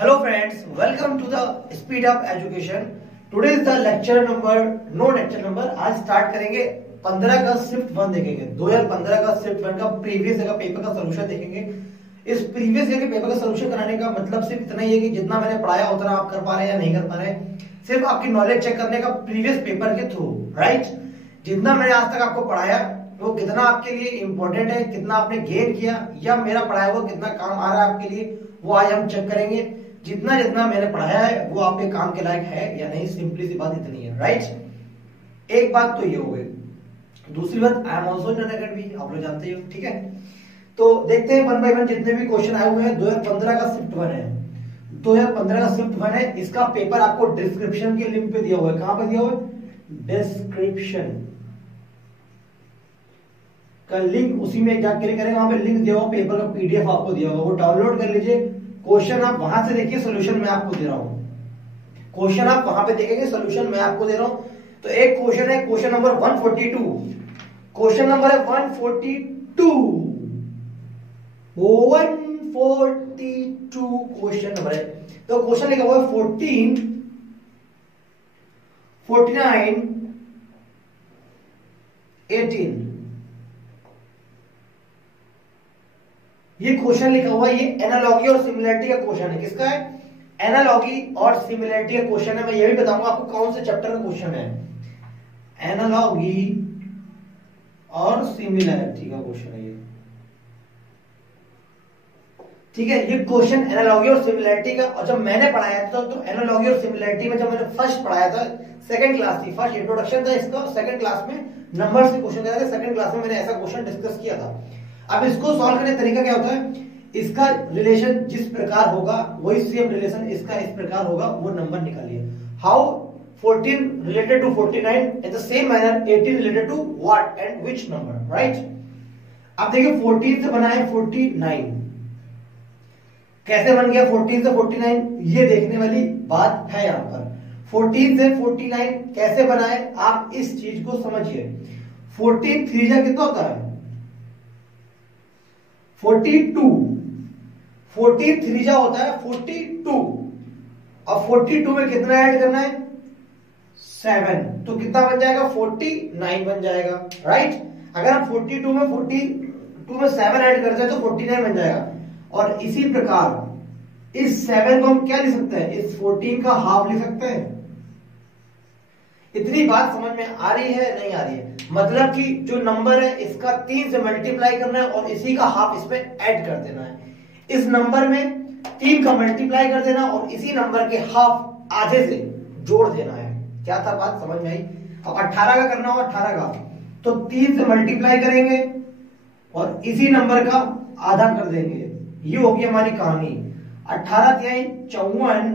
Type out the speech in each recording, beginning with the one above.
Hello friends, welcome to the Speed Up Education. Today is the lecture number. आज start करेंगे 15 का shift 1 देखेंगे। 2015 का शिफ्ट 1 का प्रीवियस ईयर का पेपर का सॉल्यूशन देखेंगे। इस प्रीवियस ईयर के पेपर का सॉल्यूशन कराने का मतलब सिर्फ इतना ही है कि जितना मैंने पढ़ाया उतना आप कर पा रहे हैं या नहीं कर पा रहे हैं, सिर्फ आपकी नॉलेज चेक करने का प्रीवियस पेपर के थ्रू, राइट। जितना मैंने आज तक आपको पढ़ाया वो कितना आपके लिए इंपॉर्टेंट है, कितना आपने गेन किया या मेरा पढ़ाया हुआ कितना काम आ रहा है आपके लिए, वो आज हम चेक करेंगे। जितना जितना मैंने पढ़ाया है वो आपके काम के लायक है या नहीं, सिंपली सी बात इतनी है, राइट। एक बात तो ये हो गई। दूसरी बात, I am also in academy, आप लोग जानते हो, ठीक है। तो देखते हैं वन बाय वन जितने भी क्वेश्चन आए हुए हैं। 2015 का शिफ्ट 1 है, 2015 का शिफ्ट 1 है। इसका पेपर आपको डिस्क्रिप्शन के लिंक पे दिया हुआ है। कहां पे दिया हुआ है? डिस्क्रिप्शन का लिंक, उसी में जाकर क्लिक करेंगे, वहां पे लिंक दिया हुआ, पेपर का पीडीएफ आपको दिया हुआ, वो डाउनलोड कर लीजिए। क्वेश्चन आप वहां से देखिए, सोल्यूशन मैं आपको दे रहा हूं। क्वेश्चन आप वहां पे देखेंगे, सोल्यूशन मैं आपको दे रहा हूं। तो एक क्वेश्चन है, क्वेश्चन नंबर 142। क्वेश्चन नंबर है 142 क्वेश्चन नंबर है। तो क्वेश्चन लिखा हुआ है 14, 49, 18। ये क्वेश्चन लिखा हुआ है, ये एनालॉगी और सिमिलरिटी का क्वेश्चन है। किसका है? एनालॉगी और सिमिलरिटी का क्वेश्चन है। मैं ये भी बताऊंगा आपको कौन से चैप्टर का क्वेश्चन है। एनालॉगी और सिमिलरिटी का क्वेश्चन है ये, ठीक है। ये क्वेश्चन एनालॉगी और सिमिलरिटी का, और जब मैंने पढ़ाया था तो एनालॉगी और सिमिलरिटी में जब मैंने फर्स्ट पढ़ाया था, सेकंड क्लास थी, फर्स्ट इंट्रोडक्शन था इसका, सेकंड क्लास में नंबर से क्वेश्चन कराया था। सेकंड क्लास में मैंने ऐसा क्वेश्चन डिस्कस किया था। अब इसको सॉल्व करने का तरीका क्या होता है? इसका रिलेशन जिस प्रकार होगा वही सेम रिलेशन इसका इस प्रकार होगा, वो नंबर निकालिए। How 14 related to 49 in the same manner 18 related to what and which number, right. अब देखिए 14 से बना है 49, कैसे बन गया 14 से 49, ये देखने वाली बात है यहां पर। 14 से 49 कैसे बना है, आप इस चीज को समझिए। 14 3 कितना होता है? 42। 14 3 होता है 42। अब 42 में कितना ऐड करना है? 7। तो कितना बन जाएगा? 49 बन जाएगा, राइट। अगर हम 42 में 7 ऐड करते हैं तो 49 बन जाएगा। और इसी प्रकार इस 7 को हम क्या लिख सकते हैं? इस 14 का हाफ लिख सकते हैं। इतनी बात समझ में आ रही है नहीं आ रही है? मतलब कि जो नंबर है इसका 3 से मल्टीप्लाई करना है और इसी का हाफ इसमें ऐड कर देना है। इस नंबर में 3 का मल्टीप्लाई कर देना और इसी नंबर के हाफ आधे से जोड़ देना है। क्या था बात, समझ में आई? अब 18 का करना होगा, 18 का तो 3 से मल्टीप्लाई करेंगे और इसी नंबर का आधा कर देंगे। ये होगी हमारी कहानी। 18 54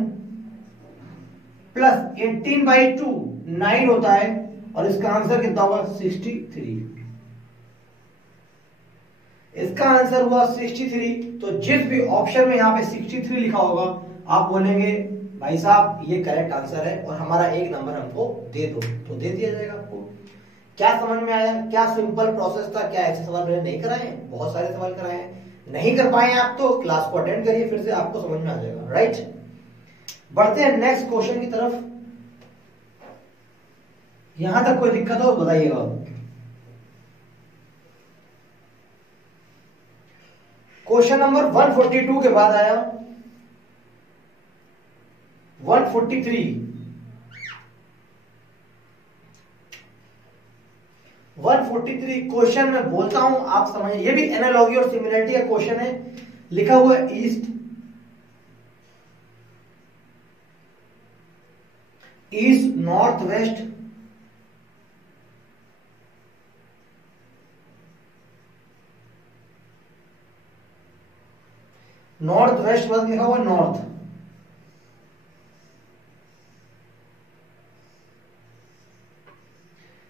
प्लस 18/2 9 होता है और इसका आंसर कितना हुआ? 63। इसका आंसर हुआ 63। तो जिस भी ऑप्शन में यहाँ पे 63 लिखा होगा आप बोलेंगे भाई साहब ये करेक्ट आंसर है और हमारा एक नंबर हमको दे दो, तो दे दिया जाएगा आपको। क्या समझ में आया? क्या सिंपल प्रोसेस था? क्या ऐसे सवाल मैंने नहीं कराए हैं? बहुत सारे सवाल कराए हैं। नहीं कर पाए आप तो क्लास को अटेंड करिए, फिर से आपको समझ में आ जाएगा, राइट। बढ़ते हैं नेक्स्ट क्वेश्चन की तरफ। यहां तक कोई दिक्कत हो बताइएगा। क्वेश्चन नंबर 142 के बाद आया 143। 143 क्वेश्चन मैं बोलता हूं, आप समझिए। ये भी एनालॉगी और सिमिलरिटी का क्वेश्चन है। लिखा हुआ है east north west north west word लिखा हुआ नॉर्थ।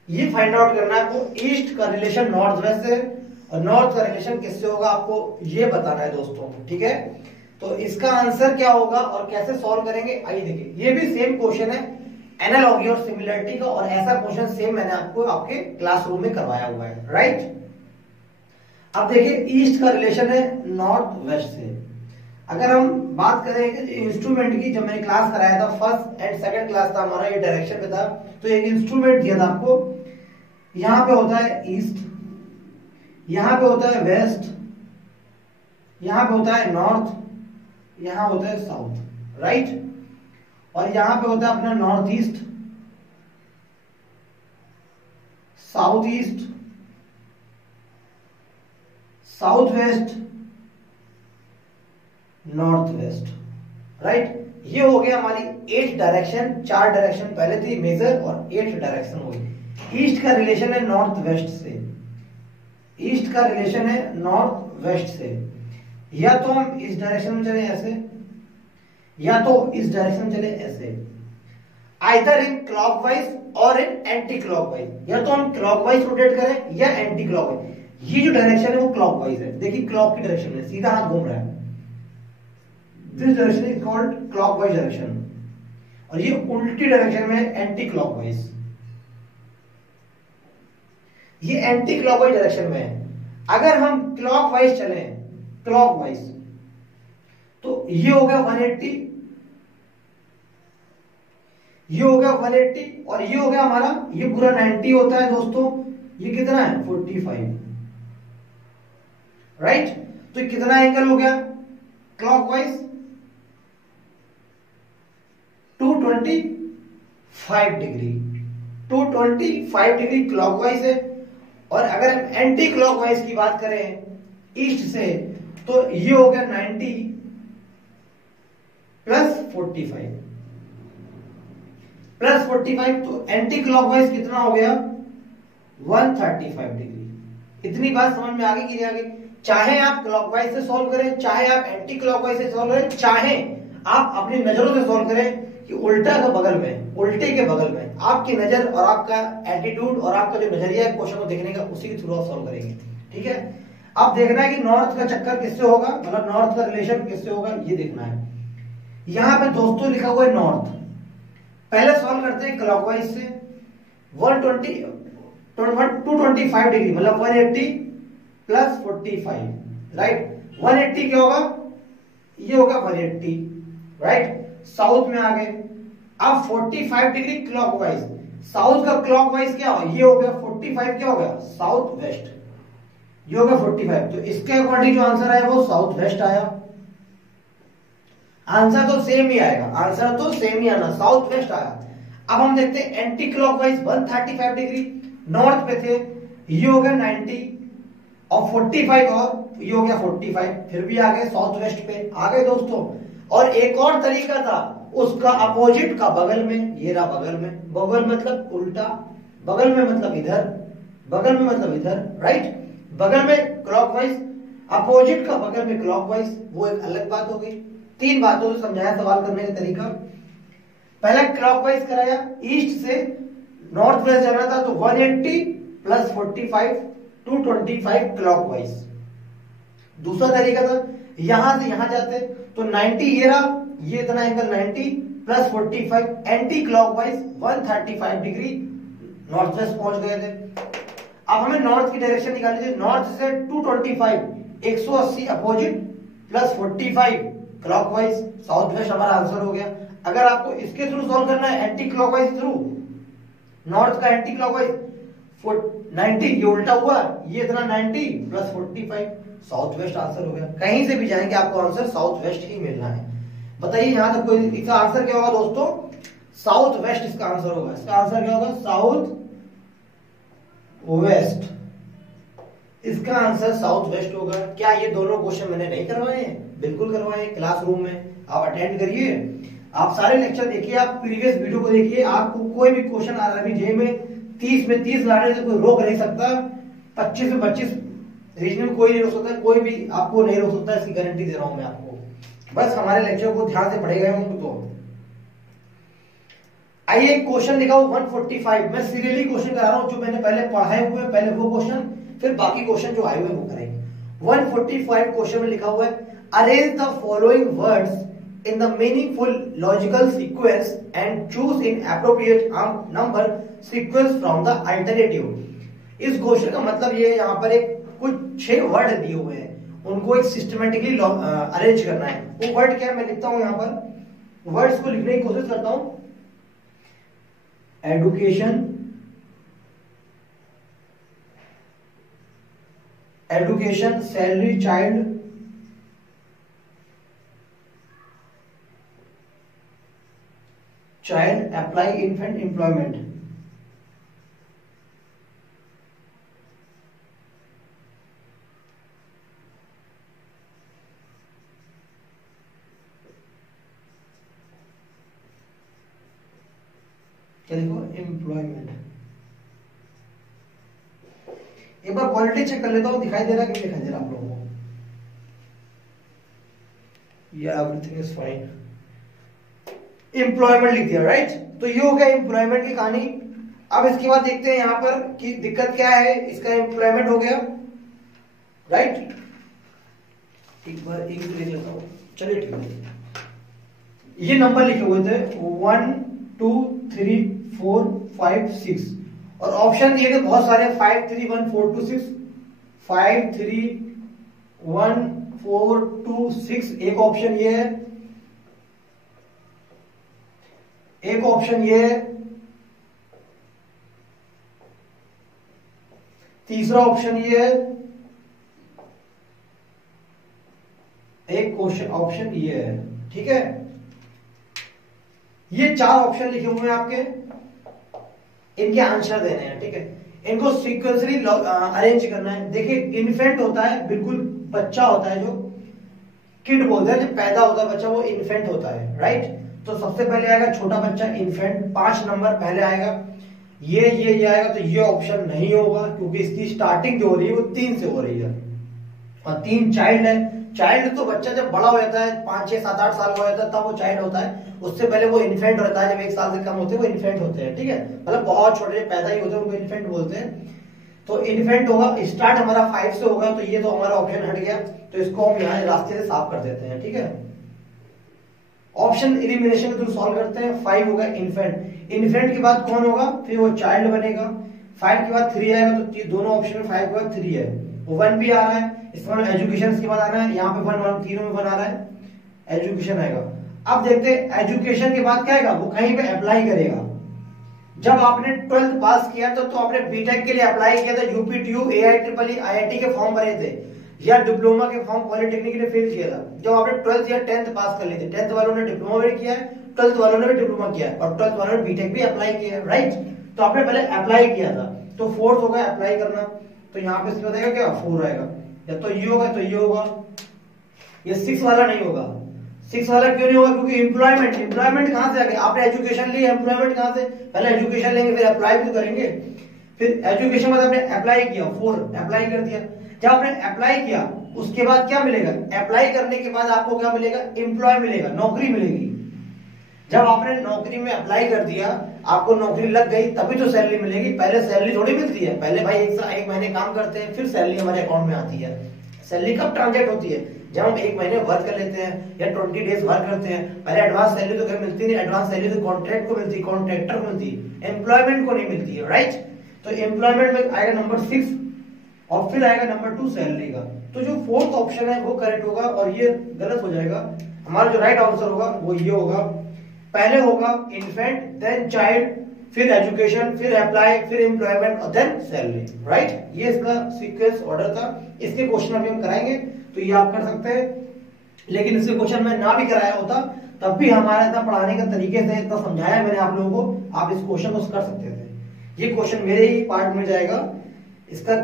ये फाइंड आउट करना है आपको। ईस्ट का रिलेशन नॉर्थ वेस्ट से और नॉर्थ का रिलेशन किससे होगा आपको ये बताना है दोस्तों, ठीक है। तो इसका आंसर क्या होगा और कैसे सॉल्व करेंगे आइए देखिए। ये भी सेम क्वेश्चन है एनालॉगी और सिमिलरिटी का, और ऐसा क्वेश्चन सेम मैंने आपको आपके क्लासरूम में करवाया हुआ है, राइट। अब देखिए ईस्ट का रिलेशन है नॉर्थ वेस्ट से, अगर हम बात करें इंस्ट्रूमेंट की, जब मैंने क्लास कराया था फर्स्ट एंड सेकंड क्लास था हमारा, ये डायरेक्शन पे था, तो एक इंस्ट्रूमेंट दिया था आपको, यहां पे होता है ईस्ट, यहां पे होता है वेस्ट, यहां पे होता है नॉर्थ, यहां होता है साउथ, राइट, और यहां पे होता है अपना north east, south east, south west, north west, right. ये हो गया हमारी 8 डायरेक्शन, 4 डायरेक्शन पहले थी मेजर और 8 डायरेक्शन हो गई। ईस्ट का रिलेशन है नॉर्थ वेस्ट से, ईस्ट का रिलेशन है नॉर्थ वेस्ट से, या तो हम इस डायरेक्शन में चले ऐसे, या तो इस डायरेक्शन चले ऐसे, आइदर इन क्लॉकवाइज और इन एंटी क्लॉकवाइज, या तो हम क्लॉकवाइज रोटेट करें या एंटी क्लॉकवाइज। ये जो डायरेक्शन है वो क्लॉकवाइज है, देखिए क्लॉक की डायरेक्शन में सीधा हाथ घूम रहा है, this direction is called clockwise direction, और ये उल्टी डायरेक्शन में एंटी क्लॉकवाइज, ये एंटी क्लॉकवाइज डायरेक्शन में है। अगर हम क्लॉकवाइज चले, क्लॉकवाइज, तो ये हो गया 180, ये हो गया 180, और ये हो गया हमारा, ये पूरा 90 होता है दोस्तों, ये कितना है 45, राइट। तो कितना एंगल हो गया क्लॉकवाइज 225 डिग्री, 225 डिग्री क्लॉकवाइज है। और अगर हम एंटी क्लॉकवाइज की बात करें ईस्ट से, तो ये हो गया 90 प्लस 45, प्लस 45, तो एंटी क्लॉकवाइज कितना हो गया 135 डिग्री। इतनी बात समझ में आ गई कि नहीं आ गई? चाहे आप क्लॉकवाइज से सॉल्व करें, चाहे आप एंटी क्लॉकवाइज से सॉल्व करें, चाहे आप अपनी नजरों से सॉल्व करें, कि उल्टा का बगल में, उल्टे के बगल में आपकी नजर और आपका एटीट्यूड और आपका जो नजरिया है क्वेश्चन को देखने का, उसी के थ्रू आप सॉल्व करेंगे, ठीक है। अब देखना है कि नॉर्थ का चक्कर किससे होगा, मतलब नॉर्थ का रिलेशन किससे होगा, ये देखना है। यहां पे दोस्तों लिखा हुआ है नॉर्थ, पहले सॉल्व करते हैं क्लॉकवाइज से। 225 डिग्री मतलब 180 प्लस 45, राइट। 180 क्या होगा, ये होगा 180, राइट। साउथ में आ गए, अब 45 डिग्री क्लॉकवाइज, साउथ का क्लॉकवाइज क्या होगा, ये हो गया 45, क्या हो गया साउथ वेस्ट, ये हो गया 45। तो इसके अकॉर्डिंग जो आंसर आया वो साउथ वेस्ट आया। आंसर तो सेम ही आएगा, आंसर तो सेम ही आना, साउथ वेस्ट आया। अब हम देखते हैं एंटी क्लॉकवाइज 135 डिग्री नॉर्थ पे थे, ये हो गया 90 और 45 और ये हो गया 45, फिर भी आ गए साउथ वेस्ट पे आ गए दोस्तों। और एक और तरीका था उसका अपोजिट का बगल में, ये रहा बगल में, बगल मतलब उल्टा, बगल में मतलब इधर, बगल में मतलब इधर, राइट। बगल में क्लॉकवाइज, अपोजिट का बगल में क्लॉकवाइज, वो एक अलग बात हो गई। 3 बातों से समझाया सवाल करने का तरीका। पहला क्लॉकवाइज कराया, ईस्ट से नॉर्थ वेस्ट जाना था, तो 180 प्लस 45 225 क्लॉकवाइज। दूसरा तरीका था यहां से यहां जाते, तो 90 ये रहा, ये इतना angle 90 plus 45 anti clockwise 135 degree north west पहुंच गए थे। अब हमें नॉर्थ की डायरेक्शन निकालनी थी, नॉर्थ से 225 180 opposite plus 45 clockwise south west हमारा आंसर हो गया। अगर आपको इसके थ्रू सॉल्व करना है एंटी क्लॉकवाइज थ्रू, नॉर्थ का एंटी क्लॉकवाइज 90, ये उल्टा हुआ, ये इतना 90 प्लस 45 साउथ वेस्ट आंसर हो गया। कहीं से भी जाएंगे आपको आंसर साउथ वेस्ट ही मिलना है। बताइए यहां तक कोई, इसका आंसर क्या होगा दोस्तों, साउथ वेस्ट इसका आंसर होगा। इसका आंसर क्या होगा, साउथ वेस्ट, इसका आंसर साउथ वेस्ट होगा। क्या ये दोनों क्वेश्चन मैंने नहीं करवाए हैं? बिल्कुल करवाए हैं, क्लासरूम में आप अटेंड करिए, आप सारे लेक्चर देखिए, आप प्रीवियस वीडियो को देखिए। आपको कोई भी क्वेश्चन आ रहा है जे में 30 में 30 लाने से कोई रोक नहीं सकता, 25 में 25 रीजनिंग में कोई नहीं रोक सकता, कोई भी आपको नहीं रोक सकता, इसकी गारंटी दे रहा हूं मैं आपको। बस हमारे लेक्चर को ध्यान से पढ़े गए होंगे तो। आइए क्वेश्चन लिखा हूं 145, मैं सीरियली क्वेश्चन करा रहा हूं, जो मैंने पहले पढ़ाए हुए पहले वो क्वेश्चन, फिर बाकी क्वेश्चन जो आए हुए वो करेंगे। 145 क्वेश्चन में लिखा हुआ है, arrange the following words in the meaningful logical sequence and choose in appropriate number sequence from the alternative। इस क्वेश्चन का मतलब ये है, यहाँ पर एक कुछ 6 वर्ड दिए हुए हैं, उनको एक सिस्टमेटिकली अरेंज करना है। वो वर्ड क्या है मैं लिखता हूं यहां पर, वर्ड्स को लिखने की कोशिश करता हूं। Education, education, salary, child, child, apply, infant, employment. क्या देखो, एम्प्लॉयमेंट। एक बार क्वालिटी चेक कर लेता हूं, दिखाई दे रहा है कि दिखाई दे रहा आप लोगों को? या एवरीथिंग इज फाइन। एम्प्लॉयमेंट लिख दिया, राइट। तो ये हो गया एम्प्लॉयमेंट की कहानी। अब इसके बाद देखते हैं यहां पर कि दिक्कत क्या है। इसका एम्प्लॉयमेंट हो गया, राइट। एक बार एक लिख लेता हूं, चलिए ठीक है। ये नंबर लिखे हुए थे 1 2 3 4 5 6 और ऑप्शन दिए थे बहुत सारे 5 3 1 4 2 6 5 3 1 4 2 6। एक ऑप्शन ये है, एक ऑप्शन ये है, तीसरा ऑप्शन ये है, एक क्वेश्चन ऑप्शन ये है। ठीक है, ये 4 ऑप्शन लिखे हुए हैं आपके, इनके आंसर देने हैं। ठीक है, इनको सीक्वेंसली अरेंज करना है। देखिए इन्फेंट होता है, बिल्कुल बच्चा होता है, जो किड बोलते हैं, जब पैदा होता है बच्चा वो इन्फेंट होता है, राइट। तो सबसे पहले आएगा छोटा बच्चा इन्फेंट, 5 नंबर पहले आएगा। ये आएगा, तो ये ऑप्शन नहीं होगा क्योंकि इसकी स्टार्टिंग जो हो रही है वो 3 से हो रही है। और 3 चाइल्ड है। चाइल्ड तो बच्चा जब बड़ा हो जाता है, 5 6 7 8 साल का हो जाता है तब वो चाइल्ड होता है। उससे पहले वो इन्फेंट रहता है, जब 1 साल से कम होते हैं वो इन्फेंट होते हैं। ठीक है, मतलब बहुत छोटे पैदा ही होते हैं उनको इन्फेंट बोलते हैं। तो इन्फेंट होगा, स्टार्ट हमारा 5 से होगा, तो ये तो हमारा ऑप्शन हट गया, तो इसको हम यहाँ रास्ते से साफ कर देते हैं। ठीक है, ऑप्शन एलिमिनेशन के थ्रू सॉल्व करते हैं। 5 होगा इन्फेंट, इन्फेंट के बाद कौन होगा, फिर वो चाइल्ड बनेगा। 5 के बाद 3 आएगा, तो दोनों ऑप्शन में 5 के बाद 3 है। 1 भी आ रहा है, इसमें एजुकेशन के बाद आना है, यहाँ पे 1 तीनों में 1 आ रहा है, एजुकेशन आएगा। अब देखते हैं एजुकेशन के बाद क्या आएगा, वो कहीं पे अप्लाई करेगा। जब आपने 12th पास किया तो आपने बीटेक के लिए अप्लाई किया था, यूपीटीयू, एआईट्रिपल, आईआईटी के फॉर्म भरे थे, या डिप्लोमा के फॉर्म पॉलिटेक्निक के लिए फिल किया था। जब आपने 12th या 10th पास कर ली थी, 10th वालों ने डिप्लोमा भी किया है, 12th वालों ने भी डिप्लोमा किया है, और 12th वालों ने बीटेक भी अप्लाई किया है, राइट। तो आपने पहले अप्लाई किया था, तो 4th होगा अप्लाई करना। तो यहाँ पे इसमें बताएगा क्या, 4 आएगा। या तो ये होगा, तो ये होगा, ये 6 वाला नहीं होगा। 6 वाला क्यों नहीं होगा, क्योंकि एम्प्लॉयमेंट, एम्प्लॉयमेंट कहां से आ गया, आपने एजुकेशन ली, एम्प्लॉयमेंट कहां से, पहले एजुकेशन लेंगे फिर अप्लाई भी करेंगे। फिर एजुकेशन में आपने अप्लाई किया, 4 अप्लाई कर दिया। जब आपने अप्लाई किया उसके बाद क्या मिलेगा, अप्लाई करने के बाद आपको क्या मिलेगा, एम्प्लॉय मिलेगा, नौकरी मिलेगी। जब आपने नौकरी में अप्लाई कर दिया, आपको नौकरी लग गई, तभी तो सैलरी मिलेगी। पहले सैलरी थोड़ी मिलती है, पहले भाई एक महीने काम करते हैं फिर सैलरी हमारे अकाउंट में आती है। सैलरी कब ट्रांजेक्ट होती है, जब हम 1 महीने वर्क कर लेते हैं या 20 डेज वर्क करते हैं। पहले एडवांस सैलरी तो कहीं मिलती नहीं, एडवांस सैलरी तो कॉन्ट्रैक्ट को मिलती है, कॉन्ट्रैक्टर को मिलती है, एम्प्लॉयमेंट को नहीं मिलती है, राइट। तो एम्प्लॉयमेंट में आएगा नंबर 6 और फिर आएगा नंबर 2 सैलरी का। तो जो 4th ऑप्शन है वो करेक्ट होगा और ये गलत हो जाएगा। हमारा जो राइट आंसर होगा वो ये होगा, पहले होगा इन्फेंट, देन चाइल्ड, फिर एजुकेशन, फिर अप्लाई, फिर एम्प्लॉयमेंट और देन सैलरी, राइट। ये इसका सीक्वेंस ऑर्डर था। इसके क्वेश्चन अभी हम कराएंगे तो ये आप कर सकते हैं, लेकिन इसके क्वेश्चन मैं ना भी कराया होता तब भी हमारा इतना पढ़ाने का तरीके से इतना समझाया मैंने आप लोगों को, आप इस क्वेश्चन को कर सकते थे। ये क्वेश्चन मेरे ही पार्ट में जाएगा, इसका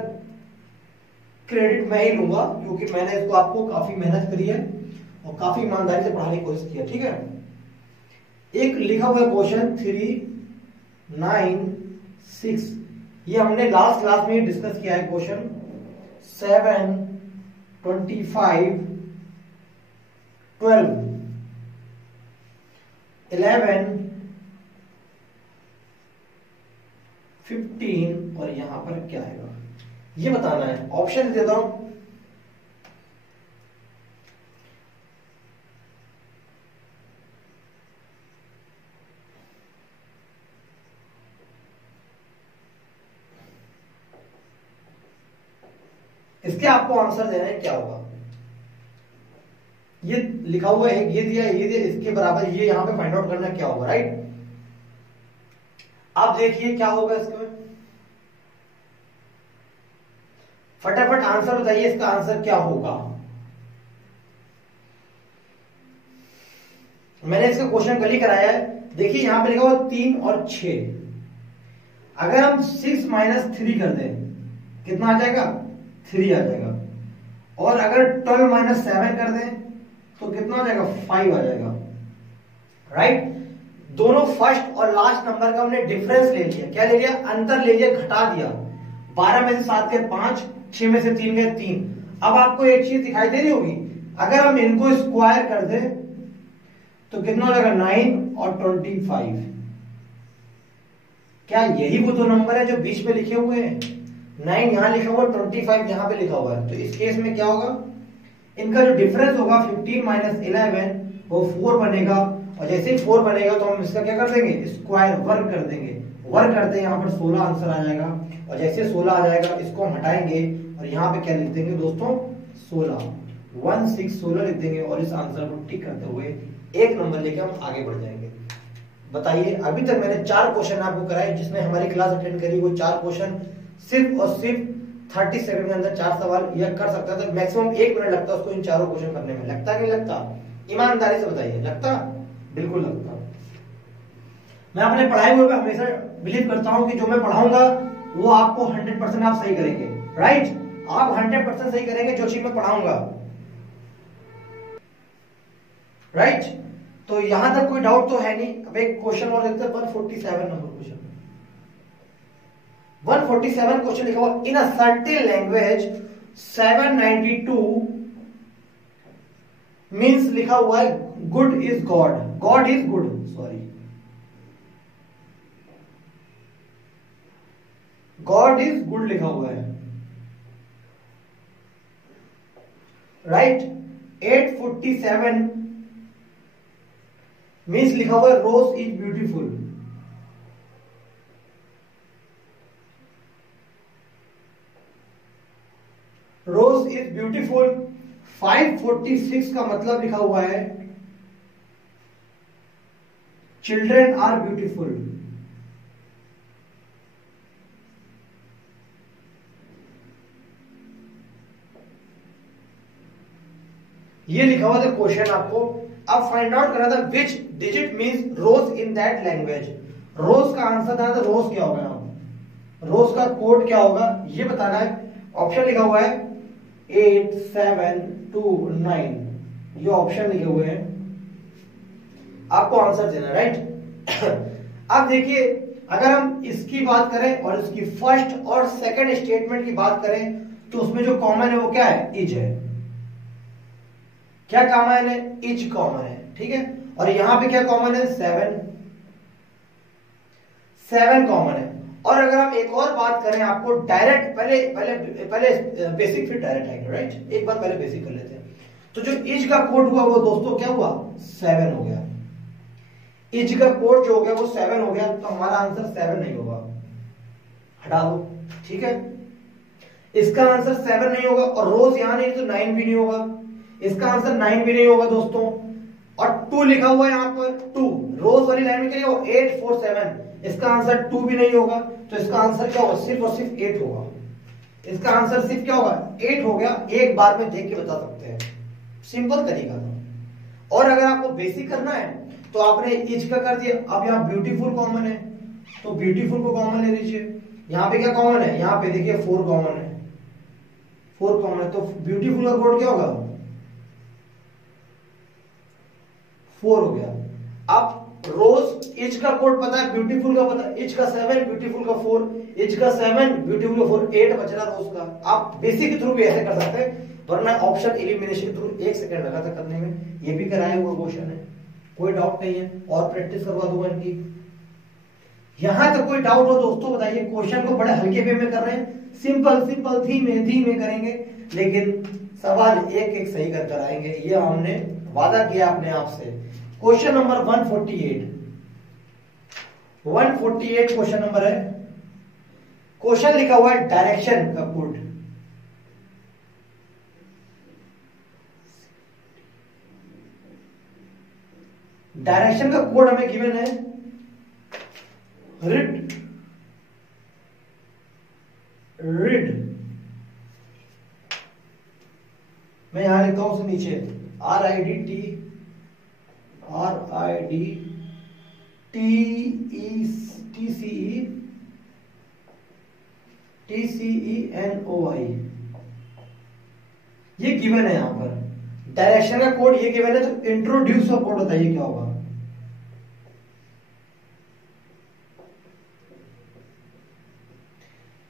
क्रेडिट मैं ही लूंगा क्योंकि मैंने इसको आपको काफी मेहनत करी है और काफी ईमानदारी से पढ़ाने की कोशिश की है। ठीक है, एक लिखा हुआ क्वेश्चन 3 9 6, ये हमने लास्ट क्लास में डिस्कस किया है। क्वेश्चन 7 25 12 11 15 और यहां पर क्या आएगा ये बताना है। ऑप्शन देता हूं, इसके आपको आंसर देना है क्या होगा। ये लिखा हुआ है, ये दिया ये दिया, इसके बराबर ये यहां पे फाइंड आउट करना क्या होगा, राइट। अब देखिए क्या होगा इसमें, फटाफट आंसर बताइए, इसका आंसर क्या होगा। मैंने इसका क्वेश्चन कल ही कराया है। देखिए यहां पे लिखा हुआ 3 और 6, अगर हम 6 - 3 कर दें कितना आ जाएगा, 3 आ जाएगा। और अगर 12 - 7 कर दें तो कितना आ जाएगा, 5 आ जाएगा, राइट। दोनों फर्स्ट और लास्ट नंबर का हमने डिफरेंस ले लिया, क्या ले लिया, अंतर ले लिया, घटा दिया। 12 में से 7 गए 5, 6 में से 3 गए 3। अब आपको एक चीज दिखाई दे रही होगी, अगर हम इनको स्क्वायर कर दें तो कितना हो जाएगा, 9 और 25। क्या यही वो दो नंबर है जो बीच में लिखे हुए हैं, 9 यहां लिखा हुआ, 25 यहां पे लिखा हुआ है। तो इस केस में क्या होगा, इनका जो डिफरेंस होगा 15 - 11 वो 4 बनेगा। और जैसे ही 4 बनेगा तो हम इसका क्या कर देंगे, स्क्वायर वर्ग कर देंगे। वर्ग करते हैं, यहाँ पर 16 आंसर आ जाएगा। और जैसे 16 आ जाएगा इसको हम हटाएंगे और यहाँ पे क्या लिख देंगे दोस्तों, 16, 1 6 16 लिख देंगे। और इस आंसर को टिक करते हुए एक नंबर लेके हम आगे बढ़ जाएंगे। बताइए, अभी तक मैंने 4 क्वेश्चन आपको कराए, जिसने हमारी क्लास अटेंड करी वो 4 क्वेश्चन सिर्फ और सिर्फ 30 सेकंड के अंदर 4 सवाल यह कर सकता था। मैक्सिमम 1 मिनट लगता उसको इन चारों क्वेश्चन करने में। लगता कि नहीं लगता, ईमानदारी से बताइए, लगता, बिल्कुल लगता। मैं अपने पढ़ाई हुए पे हमेशा बिलीव करता हूं कि जो मैं पढ़ाऊंगा वो आपको 100% आप सही करेंगे, राइट। आप 100% सही करेंगे जो चीज मैं पढ़ाऊंगा, राइट। तो यहां तक कोई डाउट तो है नहीं। अब एक क्वेश्चन और देखते हैं, 147 नंबर क्वेश्चन। 147 क्वेश्चन लिखा हुआ, in a certain language 792 means लिखा हुआ है good is God, God is good, sorry, God is good लिखा हुआ है, राइट। 847 मींस लिखा हुआ है rose is beautiful, rose is beautiful. 546 का मतलब लिखा हुआ है चिल्ड्रन आर ब्यूटीफुल। ये लिखा हुआ था क्वेश्चन आपको। अब फाइंड आउट करना था which digit means rose in that language. Rose का आंसर था, तो रोज क्या होगा, रोज का कोड क्या होगा ये बताना है। ऑप्शन लिखा हुआ है 8 7 2 9, ये ऑप्शन लिखे हुए हैं, आपको आंसर देना, राइट। अब देखिए, अगर हम इसकी बात करें और इसकी फर्स्ट और सेकंड स्टेटमेंट की बात करें तो उसमें जो कॉमन है वो क्या है, इज है। क्या कॉमन है, इज कॉमन है, ठीक है। और यहां पे क्या कॉमन है, 7 कॉमन है। और अगर हम एक और बात करें, आपको डायरेक्ट पहले बेसिक फिर डायरेक्ट आएंगे, राइट। एक बार पहले बेसिक कर लेते हैं। तो जो इज का कोड हुआ वो दोस्तों क्या हुआ, 7 हो गया। इज का कोड जो हो गया वो 7 हो गया, तो हमारा आंसर 7 नहीं होगा, हटा दो, ठीक है। इसका आंसर 7 नहीं होगा, और रोज यहां नहीं तो 9 भी नहीं होगा। इसका आंसर 9 भी नहीं होगा दोस्तों। और 2 लिखा हुआ है यहां पर, 2 रोज वाली लाइन में क्या होगा, 847, इसका आंसर 2 भी नहीं होगा। तो इसका आंसर क्या होगा, सिर्फ और सिर्फ 8 होगा। इसका आंसर सिर्फ क्या होगा, 8 हो गया। एक बार में देख के बता सकते हैं, सिंपल तरीका था। और अगर आपको बेसिक करना है तो आपने इज का कर दिया। अब यहाँ ब्यूटीफुल कॉमन है, तो ब्यूटीफुल को कॉमन ले लीजिए। यहाँ पे क्या कॉमन है, यहाँ पे देखिए 4 कॉमन है, 4 कॉमन है, तो ब्यूटीफुल का कोड क्या होगा, 4 हो गया। अब रोज इज का कोड पता है, ब्यूटीफुल का पता है, इज का 7 ब्यूटीफुल का 4, इज का 7 ब्यूटीफुल का 4, 8 बच रहा रोज का। आप बेसिक के थ्रू भी ऐसे कर सकते हैं, वरना ऑप्शन एलिमिनेशन के थ्रू 1 सेकंड लगा था करने में। ये भी कराया हुआ क्वेश्चन है, कोई डाउट नहीं है, और प्रैक्टिस करवा दूंगा इनकी। यहां तक कोई डाउट हो दोस्तों बताइए। क्वेश्चन को बड़े हल्के वे में कर रहे हैं, सिंपल सिंपल धीमे धीमे करेंगे, लेकिन सवाल एक एक सही कर कर आएंगे, ये हमने वादा किया अपने आप से। क्वेश्चन नंबर 148 क्वेश्चन नंबर है। क्वेश्चन लिखा हुआ है डायरेक्शन का कोड। डायरेक्शन का कोड हमें गिवन है rid मैं यहां लिखता हूं उससे नीचे RIDTCENOI ये गिवन है यहां पर। डायरेक्शन का कोड ये गिवन है, तो इंट्रोड्यूस का कोड बताइए क्या होगा।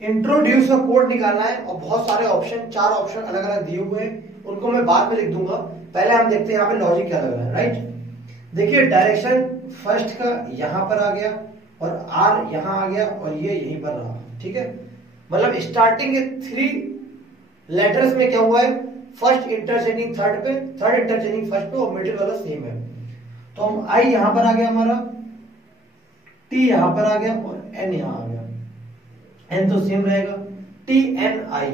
इंट्रोड्यूस का कोड निकालना है और बहुत सारे ऑप्शन, 4 ऑप्शन अलग अलग दिए हुए हैं, उनको मैं बाद में लिख दूंगा। पहले हम देखते हैं यहाँ पे लॉजिक क्या लग रहा है। राइट, देखिए डायरेक्शन फर्स्ट का यहां पर आ गया और आर यहां आ गया और ये यहीं पर रहा। ठीक है, मतलब स्टार्टिंग के 3 लेटर्स में क्या हुआ है, फर्स्ट इंटरचेंजिंग थर्ड पे, थर्ड इंटरचेंजिंग फर्स्ट पे और मिडिल वाला सेम है। तो हम आई यहां पर आ गया हमारा, टी यहां पर आ गया और एन यहां आ गया। एन तो सेम रहेगा, TNI।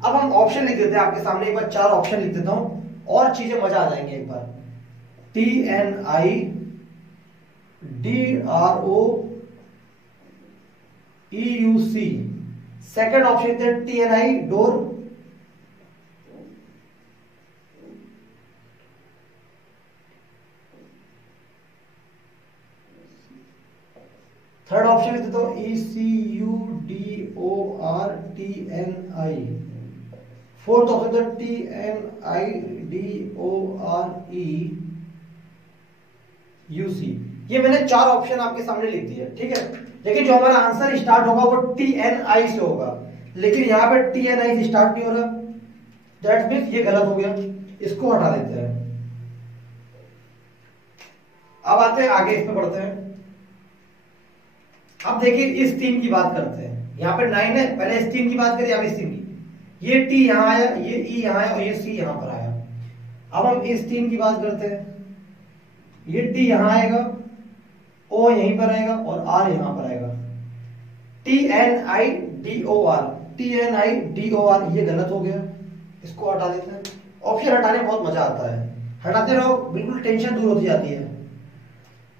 अब हम ऑप्शन लिख देते हैं आपके सामने, एक बार 4 ऑप्शन लिख देता हूं और चीजें मजा आ जाएंगे एक बार। TNI DROEUC। सेकंड ऑप्शन थे TNI डोर। थर्ड ऑप्शन लिख देता हूं ECUDORTNI। फोर्थ ऑप्शन था TNIDOREUC। ये मैंने 4 ऑप्शन आपके सामने लिख दिए। ठीक है, लेकिन जो हमारा आंसर स्टार्ट होगा वो TNI से होगा, लेकिन यहां पे TNI से स्टार्ट नहीं हो रहा। दैट मींस ये गलत हो गया, इसको हटा देते हैं। अब आते हैं आगे, इस पे बढ़ते हैं। अब देखिए इस 3 की बात करते हैं। यहाँ पे 9 है, पहले इस 3 की बात करें, अब इस 3 की। ये T यहाँ आया, ये E यहाँ आया और ये C यहाँ पर आया। अब हम इस 3 की बात करते हैं। ये T यहाँ आएगा, O यहीं पर आएगा और R यहाँ पर आएगा। TNIDOR, ये गलत हो गया, इसको हटा देते हैं। ऑप्शन हटाने में बहुत मजा आता है, हटाते रहो, बिल्कुल टेंशन दूर होती जाती है।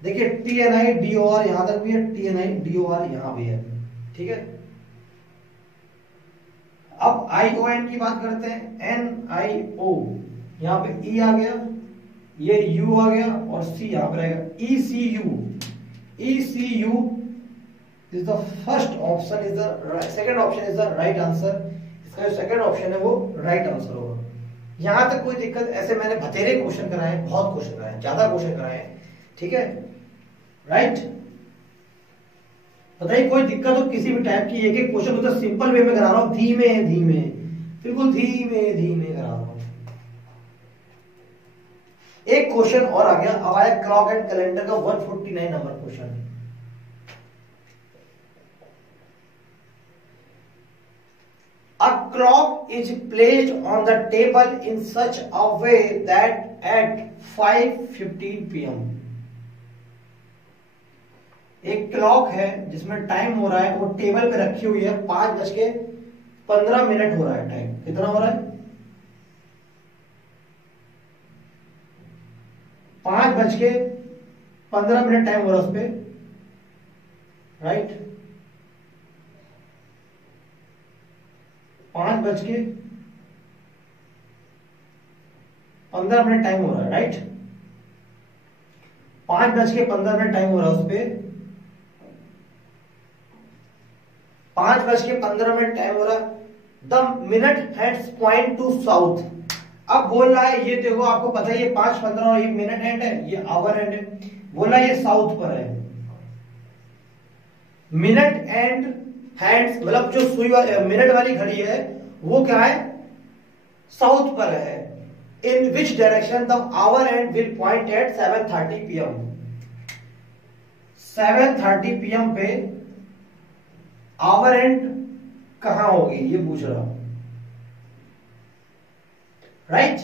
देखिए TNIDOR यहां तक भी है, TNIDOR यहां भी है। ठीक है, अब ION की बात करते हैं। NIO, यहां पे E आ गया, ये U आ गया और C यहां पर आएगा। ECU is the first option, is the second option is the right answer. इसका जो सेकंड ऑप्शन है वो राइट आंसर होगा। यहां तक कोई दिक्कत? ऐसे मैंने बतेरे क्वेश्चन कराए, बहुत क्वेश्चन कराए, ज्यादा क्वेश्चन कराए। ठीक है, राइट, बताइए कोई दिक्कत हो किसी भी टाइप की? एक एक क्वेश्चन तो सिंपल वे में करा रहा हूं, धीमे धीमे, बिल्कुल धीमे धीमे करा रहा हूं। एक क्वेश्चन और आ गया, अब आया क्लॉक एंड कैलेंडर का 149 number question. A clock is placed on the table in such a way that at 5:15 p.m. एक क्लॉक है जिसमें टाइम हो रहा है, वो टेबल पे रखी हुई है, 5:15 हो रहा है। टाइम कितना हो रहा है? 5:15 टाइम हो रहा है उस पे। राइट, 5:15 टाइम हो रहा है। राइट, 5:15 टाइम हो रहा है उस पे। 5:15 टाइम हो रहा। The minute hands point two south. अब बोल रहा है, ये देखो आपको पता है ये 5:15 और ये मिनट हैंड है, ये आवर हैंड है। बोल रहा है ये साउथ पर है। मिनट एंड हैंड्स मतलब जो सुई मिनट वाली घड़ी है वो क्या है? साउथ पर है। In which direction the hour hand will point at 7:30 PM। 7:30 PM पे आवर हैंड कहां होगी ये पूछ रहा। राइट,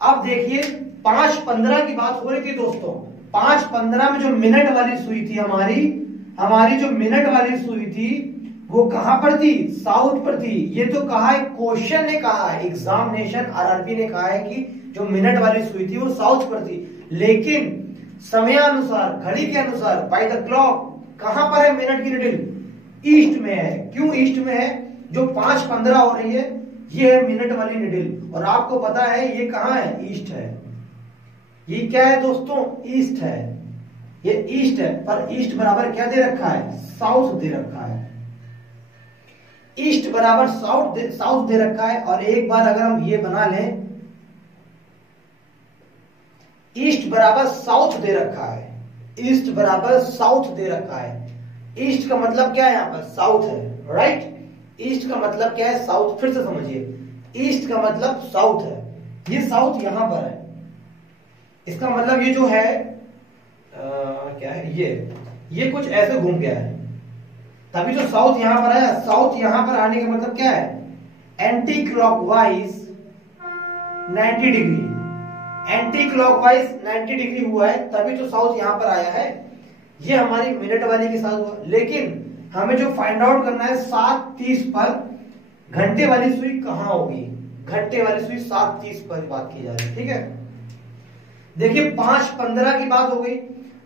अब देखिए 5:15 की बात हो रही थी दोस्तों। 5:15 में जो मिनट वाली सुई थी हमारी जो मिनट वाली सुई थी वो कहां पर थी? साउथ पर थी। ये तो कहा है, क्वेश्चन ने कहा है, एग्जामिनेशन RRB ने कहा है कि जो मिनट वाली सुई थी वो साउथ पर थी, लेकिन समयानुसार, घड़ी के अनुसार, बाय द क्लॉक, कहां पर है मिनट की निडिल? ईस्ट में है। क्यों ईस्ट में है? जो 5:15 हो रही है ये है मिनट वाली निडिल, और आपको पता है ये कहां है? ईस्ट है। ये क्या है दोस्तों? ईस्ट है। ये ईस्ट है, पर ईस्ट बराबर क्या दे रखा है? साउथ दे रखा है। ईस्ट बराबर साउथ दे रखा है। और एक बार अगर हम ये बना लें, ईस्ट बराबर साउथ दे रखा है, ईस्ट बराबर साउथ दे रखा है। ईस्ट का मतलब क्या है? यहां पर साउथ है, राइट? ईस्ट का मतलब क्या है? साउथ। फिर से समझिए, ईस्ट का मतलब साउथ है, ये साउथ यहां पर है। इसका मतलब ये जो है क्या है, ये कुछ ऐसे घूम गया है, तभी तो साउथ यहां पर आया। साउथ यहां पर आने का मतलब क्या है? Anti clockwise 90 degree, anti clockwise 90 degree हुआ है, तभी तो साउथ यहां पर आया है। ये हमारी मिनट वाली के साथ हुआ। लेकिन हमें जो फाइंड आउट करना है, 7:30 पर घंटे वाली सुई कहां होगी? घंटे वाली सुई 7:30 पर बात की जा रही है, ठीक है? देखिए 5:15 की बात हो गई,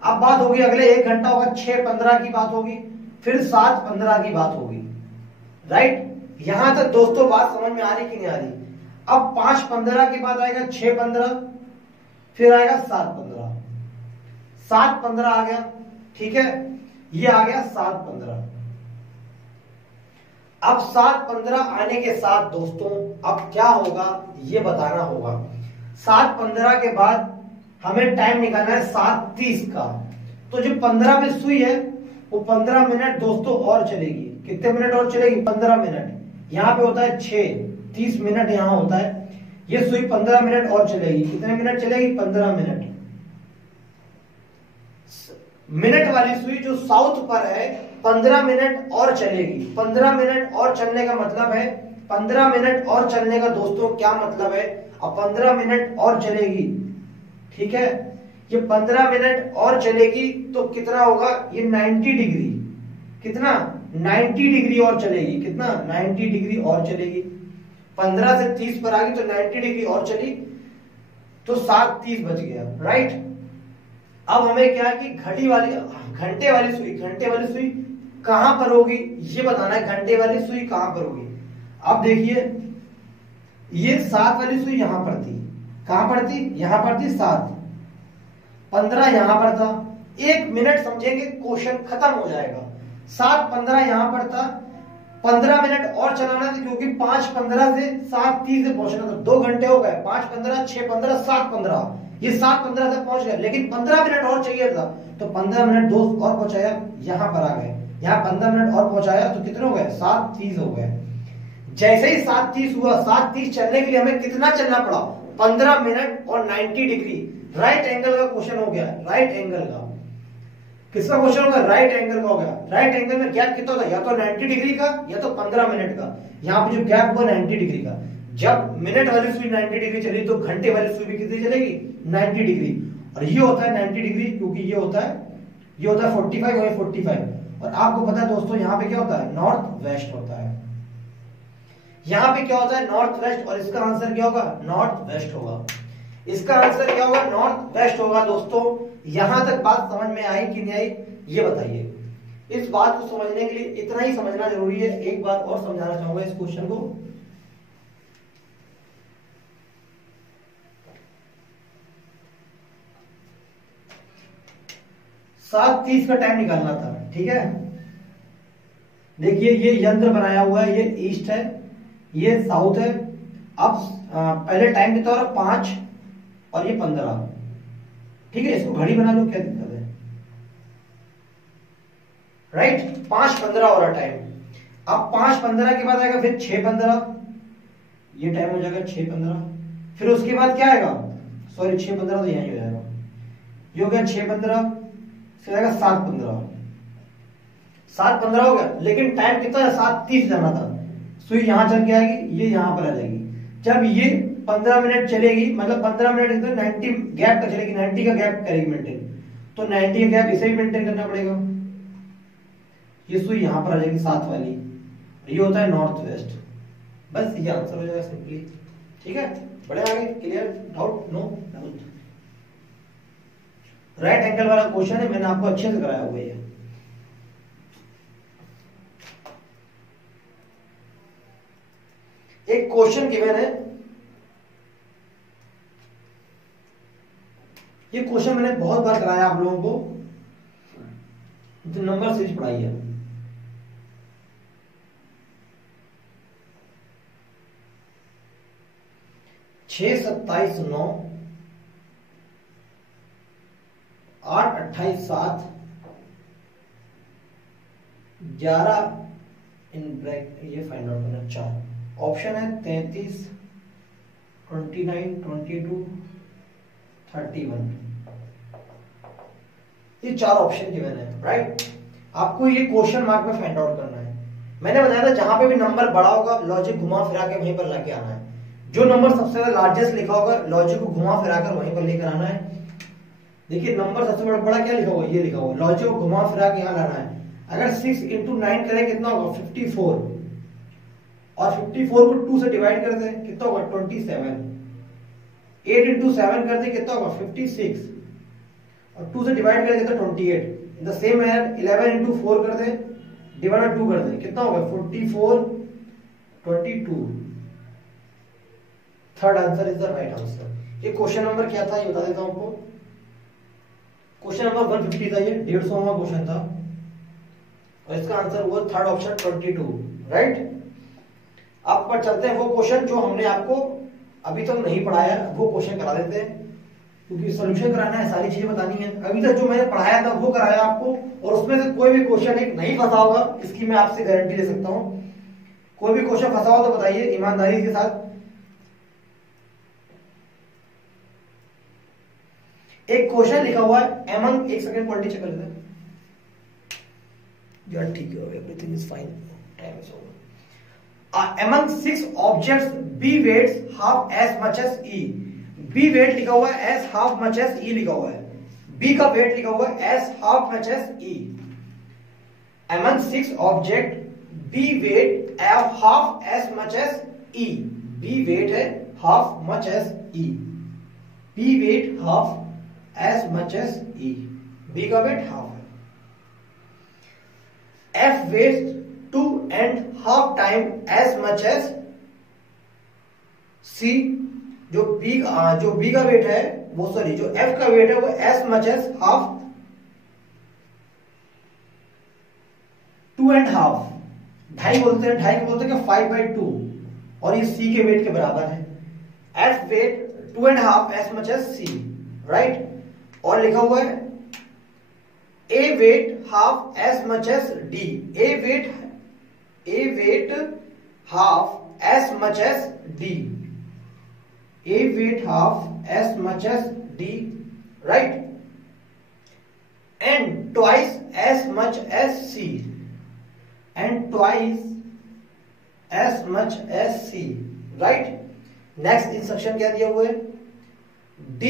अब बात होगी अगले 1 घंटा होगा, 6:15 की बात होगी, फिर 7:15 की बात होगी, राइट? यहां तक दोस्तों बात समझ में आ रही कि नहीं आ रही? अब 5:15 के बाद आएगा 6:15, फिर आएगा 7:15, 7:15 आ गया, ठीक है? ये आ गया 7:15। अब 7:15 आने के साथ दोस्तों अब क्या होगा ये बताना होगा। 7:15 के बाद हमें टाइम निकालना है 7:30 का, तो जो 15 में सुई है वो 15 मिनट दोस्तों और चलेगी। कितने मिनट और चलेगी? 15 मिनट। यहाँ पे होता है 6, 30 मिनट यहाँ होता है। ये सुई 15 मिनट और चलेगी। कितने मिनट चलेगी? 15 मिनट। मिनट वाली सुई जो साउथ पर है 15 मिनट और चलेगी। 15 मिनट और चलने का मतलब है, 15 मिनट और चलने का दोस्तों क्या मतलब है? अब 15 मिनट और चलेगी, ठीक है? ये 15 मिनट और चलेगी तो कितना होगा? ये 90 डिग्री, कितना? 90 डिग्री और चलेगी। कितना? 90 डिग्री और चलेगी। 15 से 30 पर आ गई तो 90 डिग्री और चली, तो 7:30 बज गया, राइट? अब हमें क्या है कि घंटे वाली सुई कहां पर होगी ये बताना है। घंटे वाली सुई कहां पर होगी? अब देखिए ये 7 वाली सुई यहां पर थी, कहां पर थी? यहां पर थी 7, 15 यहां पर था। 1 मिनट समझेंगे क्वेश्चन खत्म हो जाएगा। 7:15 यहां पर था, 15 मिनट और चलाना था, क्योंकि 5:15 से 7:30 से पहुंचना था। 2 घंटे हो गए, 5:15, 6:15, 7:15, ये 7:15 तक पहुंच गए, लेकिन 15 मिनट और चाहिए था, तो 15 मिनट दोस्त और पहुंचाया, यहां पर आ गए। यहाँ 15 मिनट और पहुंचाया तो कितने हो गए? 7:30 हो गए। जैसे ही 7:30 हुआ, 7:30 चलने के लिए हमें कितना चलना पड़ा? 15 मिनट और 90 डिग्री। राइट एंगल का क्वेश्चन हो गया। राइट एंगल का किसका क्वेश्चन होगा? राइट एंगल का हो गया। राइट एंगल में गैप कितना होता है? या तो 90 डिग्री का या तो 15 मिनट का। यहाँ पे जो गैप हुआ 90 डिग्री का। जब मिनट वाली सुई 90 डिग्री चली तो घंटे वाली सुई भी कितनी चलेगी? 90 डिग्री। और ये होता है 90 डिग्री, क्योंकि ये होता है 45 और 45। और आपको पता है दोस्तों यहाँ पे क्या होता है? नॉर्थ वेस्ट होता है। यहाँ पे क्या होता है? North west. और इसका आंसर क्या होगा? नॉर्थ वेस्ट होगा। इसका आंसर क्या होगा? नॉर्थ वेस्ट होगा। दोस्तों यहां तक बात समझ में आई कि नहीं आई ये बताइए। इस बात को समझने के लिए इतना ही समझना जरूरी है। एक बात और समझाना चाहूंगा इस क्वेश्चन को। सात 30 का टाइम निकालना था, ठीक है? देखिए ये यंत्र बनाया हुआ है, ये ईस्ट है, ये साउथ है। अब पहले टाइम कितना हो रहा है? 5 और ये 15, ठीक है? इसको घड़ी बना लो, क्या दिक्कत है? राइट? 5:15 हो रहा टाइम। अब 5:15 के बाद आएगा फिर 6:15, ये टाइम हो जाएगा 6:15। फिर उसके बाद क्या आएगा? सॉरी 6:15 तो यही हो जाएगा, ये हो गया 6:15। फिर आएगा 7:15, 7:15 हो गया। लेकिन टाइम कितना है? 7:30 जाना था। सुई यहां चल के आएगी, ये यहां पर आ जाएगी। जब ये 15 मिनट चलेगी, मतलब 15 मिनट 90 गैप का चलेगी, 90 का गैप करेगी मेंटेन, तो 90 का गैप इसे भी मेंटेन करना पड़ेगा। ये सुई यहां पर आ जाएगी 7 वाली, ये होता है नॉर्थ वेस्ट। बस ये आंसर हो जाएगा सिंपली, ठीक है? बड़े आगे clear, doubt no doubt. Right angle वाला क्वेश्चन है, मैंने आपको अच्छे से कराया हुआ है। एक क्वेश्चन गिवन है, ये क्वेश्चन मैंने बहुत बार कराया आप लोगों को, जो नंबर सीरीज पढ़ाई है। छह 27 9 8 28 7 11 इन ब्रैक, ये फाइंड आउट करना। चार ऑप्शन है 33 29 22 31, ये चार ऑप्शन गिवन है। राइट, आपको ये क्वेश्चन मार्क में फाइंड आउट करना है। मैंने बताया था जहां पे भी नंबर बड़ा होगा लॉजिक घुमा फिरा के वहीं पर लेके आना है। जो नंबर सबसे ज्यादा लार्जेस्ट लिखा होगा लॉजिक को घुमा फिरा कर वहीं पर लेकर आना है। देखिए नंबर सबसे बड़ा क्या लिखा हुआ, ये लिखा हुआ, लॉजिक को घुमा फिरा के यहाँ लाना है। अगर 6 into 9 करें कितना होगा 54, और 54 को 2 से डिवाइड करते हैं कितना होगा 27, 8 into 7 करते कितना होगा 56, और 2 से डिवाइड करें कितना 28। इन द सेम मैनर 11 into 4 करते डिवाइड 2 करते कितना होगा 44 22। Third answer is the right answer. ये क्वेश्चन नंबर क्या था ये बता देता हूं आपको। क्वेश्चन नंबर 150 था, ये 150वां क्वेश्चन था, और इसका आंसर हुआ थर्ड ऑप्शन 22। राइट, अब पर चलते हैं वो क्वेश्चन जो हमने आपको अभी तक नहीं पढ़ाया, वो क्वेश्चन करा देते हैं, क्योंकि सॉल्यूशन कराना है, सारी चीजें बतानी है। अभी तक जो मैंने पढ़ाया था वो कराया आपको, और उसमें से कोई भी क्वेश्चन एक नहीं फंसा होगा, इसकी मैं आपसे गारंटी ले सकता हूं। कोई भी क्वेश्चन फंसा हो तो बताइए ईमानदारी के साथ। एक क्वेश्चन लिखा हुआ है एमंग, एक सेकंड क्वालिटी चेक कर लेते हैं यार, ठीक है everything is fine, time is over. Among 6 objects B weighs half as much as E, B weight लिखा हुआ है as half much as E लिखा हुआ है, बी का वेट लिखा हुआ है as half much as E. Among 6 object B weight half as much as E, B weight है half much as E, B weight half as much as E, B का wait half है। F weighs 2.5 times as much as C, जो B का wait है वो, sorry जो F का wait है वो as much as हाफ 2.5, ढाई बोलते हैं, ढाई को बोलते हैं 5/2, और ये C के वेट के बराबर है। F weight 2.5 as much as C, right. और लिखा हुआ है A weight half as much as D, A weight half as much as D, A weight half as much as D, right, and twice as much as C, and twice as much as C, right. Next instruction क्या दिया हुआ है, D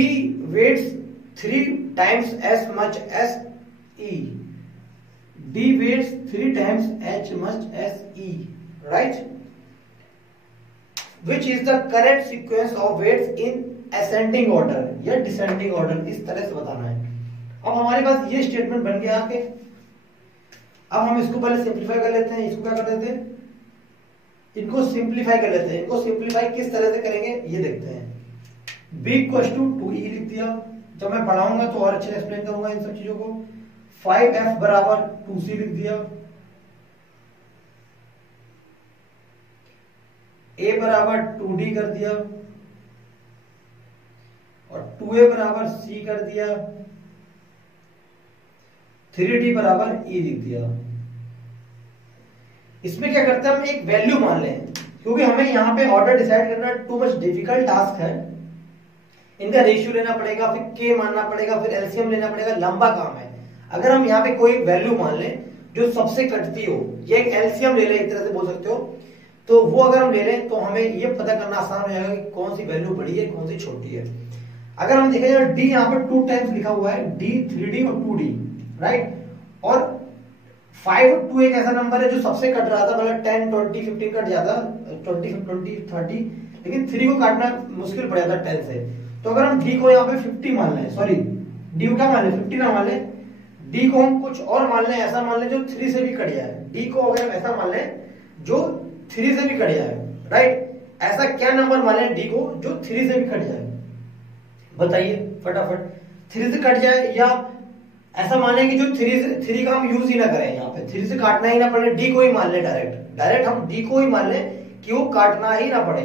weights 3 times as much as E, D weighs 3 times as much as E, right? Which is the correct sequence of weights in ascending order या descending order, इस तरह से बताना है। अब हमारे पास ये स्टेटमेंट बन गया आके, अब हम इसको पहले सिंप्लीफाई कर लेते हैं। इसको क्या कर देते हैं, इनको सिंप्लीफाई कर लेते हैं। इनको सिंप्लीफाई किस तरह से करेंगे ये देखते हैं। B = 2E लिख दिया, जब मैं पढ़ाऊंगा तो और अच्छे से एक्सप्लेन करूंगा इन सब चीजों को। 5F बराबर 2C लिख दिया, A बराबर 2D कर दिया, और 2A बराबर C कर दिया, 3D बराबर E लिख दिया। इसमें क्या करते हैं हम एक वैल्यू मान लें, क्योंकि हमें यहां पे ऑर्डर डिसाइड करना टू मच डिफिकल्ट टास्क है। इनका रेशियो लेना पड़ेगा, फिर के मानना पड़ेगा, फिर एलसीएम लेना पड़ेगा, लंबा काम है। अगर हम यहाँ पे कोई वैल्यू मान लें जो सबसे कटती हो, ये एक एलसीएम ले लें, एक तरह से बोल सकते हो, तो वो अगर हम ले लें तो हमें ये पता करना आसान हो जाएगा कि कौन सी वैल्यू बड़ी है कौन सी छोटी है। अगर हम देखें डी यहाँ पर 2 टाइम्स लिखा हुआ है, डी 3D और 2D, राइट, और 5 और 2 एक ऐसा नंबर है जो सबसे कट रहा था, मतलब 10 20 15 कट जाता, 20 20 30, लेकिन 3 को काटना मुश्किल पड़ जाता है 10 से। तो अगर हम d को यहाँ पे 50 मान लें, सॉरी d को क्या मान लें, 50 ना मान लें, d को हम कुछ और मान लें, ऐसा मान लें जो 3 से भी कट जाए। d को अगर हम ऐसा मान लें जो 3 से भी कट जाए, राइट। ऐसा क्या नंबर मान लें d को जो 3 से भी कट जाए, बताइए फटाफट। 3 से कट जाए, या ऐसा मान लें कि जो 3 का हम यूज ही ना करें, यहाँ पे 3 से काटना ही ना पड़े, d को ही मान लें, डायरेक्ट हम d को ही मान लें कि वो काटना ही ना पड़े।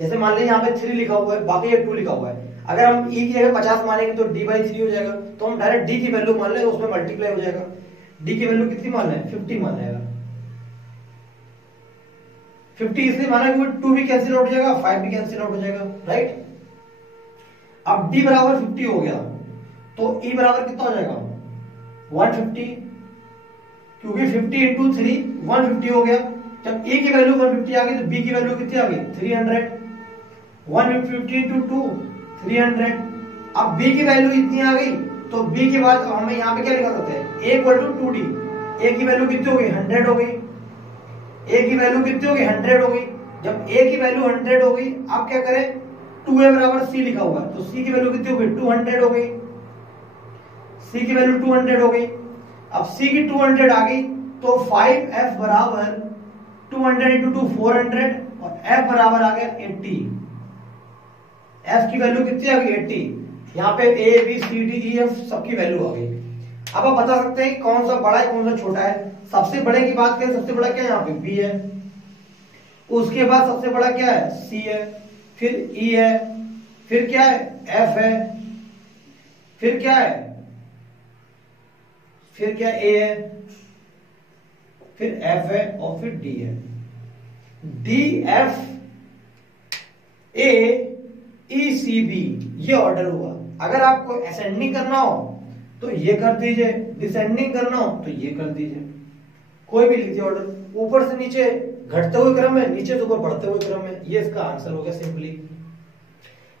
जैसे मान लें यहाँ पे 3 लिखा हुआ है, बाकी ये 2 लिखा हुआ है। अगर हम e की जगह 50 मानेंगे तो d/3 हो जाएगा, तो हम डायरेक्ट d की वैल्यू मान लें, उसमें मल्टीप्लाई हो जाएगा। d की वैल्यू कितनी मान लें, 50 मान लेगा। 50 इसलिए माना कि 2 भी कैंसिल आउट हो जाएगा, 5 भी कैंसिल आउट हो जाएगा, राइट। अब d बराबर 50 हो गया, तो e बराबर कितना हो जाएगा, 150, क्योंकि 50 इंटू 3 150 हो गया। जब a की वैल्यू 150 आ गई तो b की वैल्यू कितनी आ गई, 300। 150 इंटू 2 300। अब b की वैल्यू इतनी आ गई, तो b के बाद हमें यहाँ पे क्या लिखा सकते हैं, a equal to 2d। a की वैल्यू कितनी हो गई, 100 हो गई। a की वैल्यू कितनी हो गई, 100 हो गई। जब a की वैल्यू 100 हो गई, आप क्या करें, 2a बराबर c लिखा हुआ है, तो c की वैल्यू कितनी हो गई, 200 हो गई। c की वैल्यू 200 हो गई। अब c की 200 आ गई, तो 5f बराबर 200 इंटू 2 400, और f बराबर आ गया 80। f की वैल्यू कितनी आ गई, 80। यहाँ पे a b c d e f सबकी वैल्यू आ गई। अब आप बता सकते हैं कौन सा बड़ा है कौन सा छोटा है। सबसे बड़े की बात करें, सबसे बड़ा क्या है, यहाँ पे b है। उसके बाद सबसे बड़ा क्या है, c है, फिर e है, फिर क्या है, f है, फिर क्या है, फिर क्या a है, फिर f है, और फिर d है। d f a e c b ये ऑर्डर हुआ। अगर आपको असेंडिंग करना हो तो ये कर दीजिए, डिसेंडिंग करना हो तो ये कर दीजिए, कोई भी लिखिए ऑर्डर। ऊपर से नीचे घटते हुए क्रम में, नीचे से ऊपर बढ़ते हुए क्रम में, ये इसका आंसर हो गया सिंपली।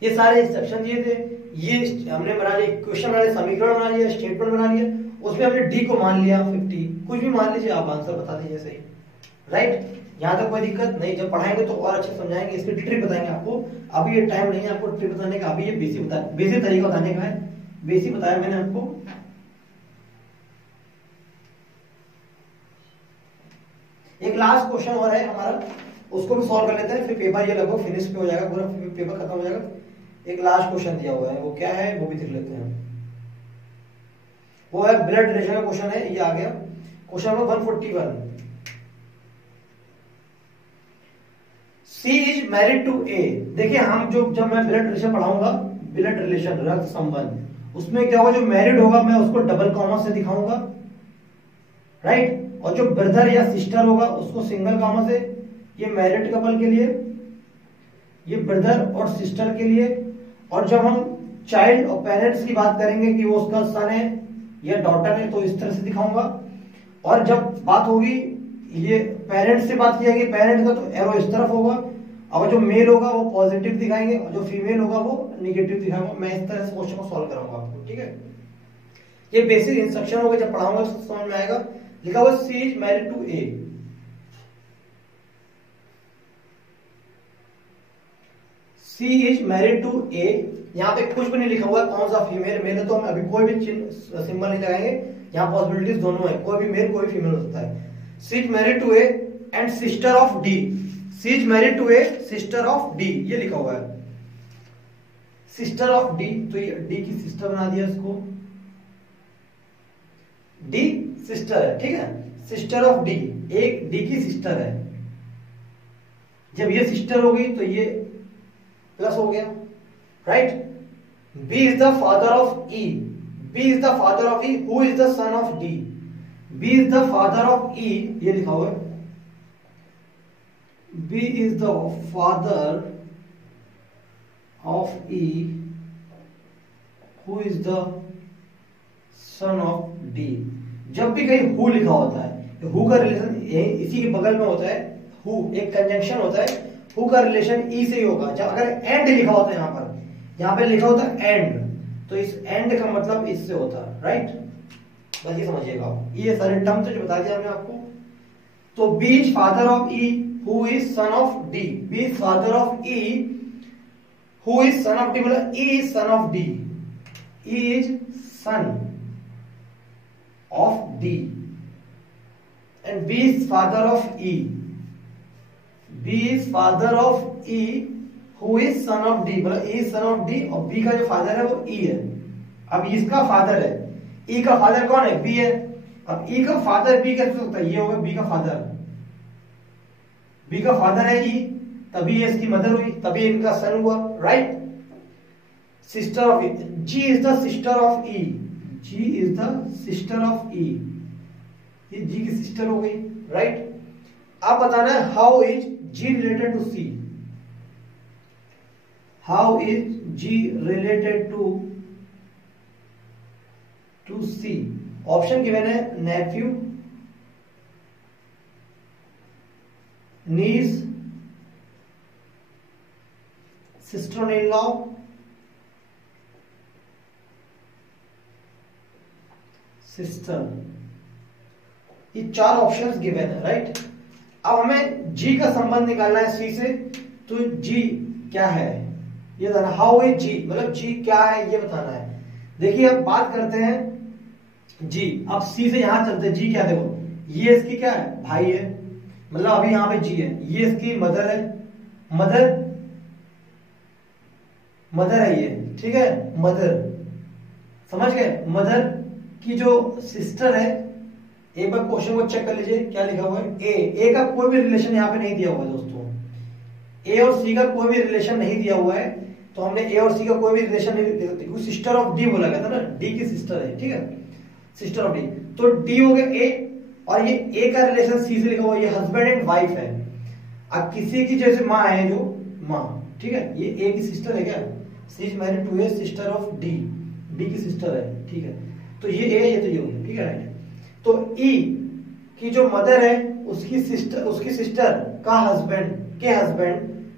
ये सारे इंस्ट्रक्शन दिए थे, ये हमने बना लिए, क्वेश्चन बना लिया, समीकरण बना लिया, स्टेटमेंट बना लिया, उसमें हमने डी को मान लिया 50, कुछ भी मान लीजिए, आप आंसर बता दीजिए सही, राइट। यहाँ तक कोई दिक्कत नहीं, जब पढ़ाएंगे तो और अच्छे समझाएंगे, इसकी ट्रिक बताएंगे आपको। अभी ये टाइम नहीं है आपको ट्रिक बताने का, अभी ये बेसिक तरीका बताने का है, बेसिक बताया मैंने आपको। एक लास्ट क्वेश्चन और है हमारा, उसको भी सॉल्व कर लेते हैं, फिर पेपर ये लगभग फिनिश पे हो जाएगा, पूरा पेपर खत्म हो जाएगा। एक लास्ट क्वेश्चन दिया हुआ है, वो क्या है वो भी देख लेते हैं। वो है ब्लड रिलेशन का क्वेश्चन है, ये आ गया question number 141। C is married to A। देखिए हम जब मैं ब्लड रिलेशन पढ़ाऊंगा, ब्लड रिलेशन रक्त संबंध, उसमें क्या होगा, जो मैरिड होगा मैं उसको डबल कॉमा से दिखाऊंगा, राइट। और जो ब्रदर या सिस्टर होगा उसको सिंगल कॉमा से। ये मैरिड कपल के लिए, ये ब्रदर और सिस्टर के लिए। और जब हम चाइल्ड और पेरेंट्स की बात करेंगे कि वो उसका सन है या डॉटर है, तो इस तरह से दिखाऊंगा। और जब बात होगी ये पेरेंट्स से बात की जाएगी, पेरेंट का, तो एरो इस तरफ होगा, और जो मेल होगा वो पॉजिटिव दिखाएंगे, और जो फीमेल होगा वो नेगेटिव दिखाएंगे। मैं इस तरह से क्वेश्चन को सॉल्व कराऊंगा आपको, ठीक है। ये बेसिक इंस्ट्रक्शन होगा, जब पढ़ाऊंगा तो समझ में आएगा। लिखा हुआ C is married to A। C is married to A। यहाँ पे कुछ भी नहीं लिखा हुआ है कौन सा फीमेल मेल है, तो हम अभी कोई भी सिंबल नहीं लगाएंगे। यहाँ पॉसिबिलिटीज दोनों है, कोई भी मेल कोई फीमेल हो सकता है। C is married to A and sister of D। C is married to A sister of D, ये लिखा हुआ है सिस्टर ऑफ D, तो ये D की सिस्टर बना दिया इसको, D सिस्टर है, ठीक है। सिस्टर ऑफ D, एक D की सिस्टर है। जब ये सिस्टर हो गई तो ये प्लस हो गया, right. B is the father of E। B is the father of E। Who is the son of D? B is the father of E, ये लिखा हुआ है। B is the father of E, who is the son of D। जब भी कहीं who लिखा होता है, हु का रिलेशन इसी के बगल में होता है, हु एक कंजंक्शन होता है, हु का रिलेशन ई से ही होगा। जब अगर एंड लिखा होता है यहाँ पे लिखा होता है एंड, तो इस एंड का मतलब इससे होता है, राइट। बस ये समझिएगा, ये सारे टर्म्स जो बता दिया हमने आपको। तो B is father of E, who is son of D, B is father of E, who is son of D मतलब E is son of D, E is son of D and B is father of E, B is father of E, who is son of D मतलब E son of D और B का जो father है वो ई है। अब इसका father है, ई का फादर कौन है, बी है। अब ई का फादर बी कैसे हो सकता है, ये होगा बी का फादर, बी का फादर है ई, तभी ये इसकी मदर हुई, तभी इनका सन हुआ, right. Sister of E, G is the sister of E, G is the sister of E, ये जी की सिस्टर हो गई, राइट। अब बताना है how is G related to C, how is G related to C. Option given है nephew, niece, sister in law, sister, ये चार ऑप्शंस गिवन है, राइट। अब हमें जी का संबंध निकालना है सी से, तो जी क्या है ये बताना, हाउ इज जी मतलब जी क्या है ये बताना है। देखिए अब बात करते हैं जी, अब सी से यहां चलते हैं, जी क्या, देखो ये इसकी क्या है, भाई है, मतलब अभी यहां पे जी है, ये इसकी मदर है, मदर है ये, ठीक है, मदर, समझ गए। मदर की जो सिस्टर है, एक बार क्वेश्चन को चेक कर लीजिए क्या लिखा हुआ है, ए का कोई भी रिलेशन यहाँ पे नहीं दिया हुआ है दोस्तों, ए और सी का कोई भी रिलेशन नहीं दिया हुआ है, तो हमने ए और सी का कोई भी रिलेशन नहीं दे सकते, क्योंकि सिस्टर ऑफ डी बोला गया था ना, डी की सिस्टर है, ठीक है, सिस्टर ऑफ डी, तो डी हो गया ए, और ये ए का रिलेशन सी से लिखा हुआ, ये हस्बैंड एंड वाइफ है। अब किसी की जैसे माँ है, जो माँ, ठीक है, ये ए की सिस्टर है क्या, C is married to a sister of D, D की सिस्टर है, ठीक है, तो ये ए, ये तो ये हो गया, ठीक है, राइट। तो ई की जो मदर है उसकी सिस्टर का हस्बैंड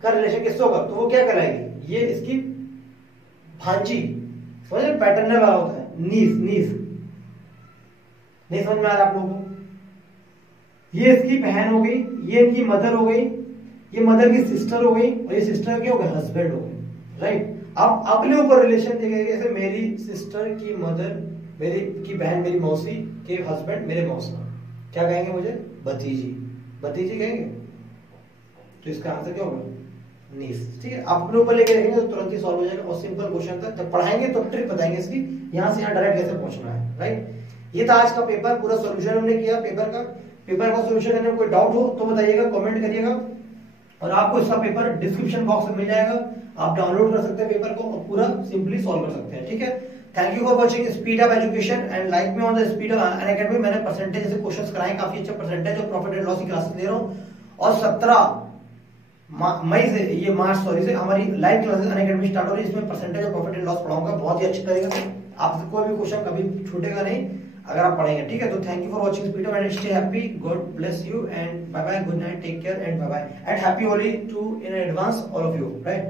का रिलेशन किससे होगा, तो वो क्या कहलाएगी, ये इसकी भांजी, समझ रहे, पैटर्नल वाला होता है, नीस नहीं समझ में आ रहा आप लोगों को, ये इसकी बहन हो गई, ये इनकी मदर हो गई, ये मदर की सिस्टर हो गई, और ये सिस्टर क्या हो गया, हस्बैंड हो गई, राइट। अब अपने ऊपर रिलेशन देखेंगे, जैसे मेरी सिस्टर की मदर, मेरी की बहन मेरी मौसी के हस्बैंड मेरे मौसा, क्या कहेंगे मुझे, भतीजी कहेंगे, तो इसका आंसर क्या होगा, नीस, ठीक है। अपने ऊपर लेके देखेंगे तो तुरंत ही सॉल्व हो जाएगा, और सिंपल क्वेश्चन था, जब पढ़ाएंगे तो ट्रिक बताएंगे इसकी, यहाँ से यहाँ डायरेक्ट कैसे पहुंचना है, राइट। ये था आज का पेपर, पूरा सोल्यूशन हमने किया पेपर का सोल्यूशन करने में कोई डाउट हो तो बताइएगा, कमेंट करिएगा, और आपको इसका पेपर डिस्क्रिप्शन बॉक्स में मिल जाएगा, आप डाउनलोड कर सकते हैं पेपर को और पूरा सिंपली सॉल्व कर सकते हैं, ठीक है। Thank you for watching speed up education and like me on the speed up Unacademy. मैंने परसेंटेज से क्वेश्चंस कराए, काफी अच्छे परसेंटेज और प्रॉफिट एंड लॉस की क्लासेस ले रहा हूं, और 17 मई से, ये मार्च सॉरी से हमारी लाइव क्लासेस अनअकैडमी स्टार्ट हो रही है, इसमें परसेंटेज और प्रॉफिट एंड लॉस पढ़ाऊंगा बहुत ही अच्छे तरीके से, आपसे कोई भी क्वेश्चन कभी छूटेगा नहीं अगर आप पढ़ेंगे, ठीक है। तो thank you for watching speed up and stay happy, God bless you and bye bye, good night, take care and bye bye, and happy Holi to in advance all of you, right.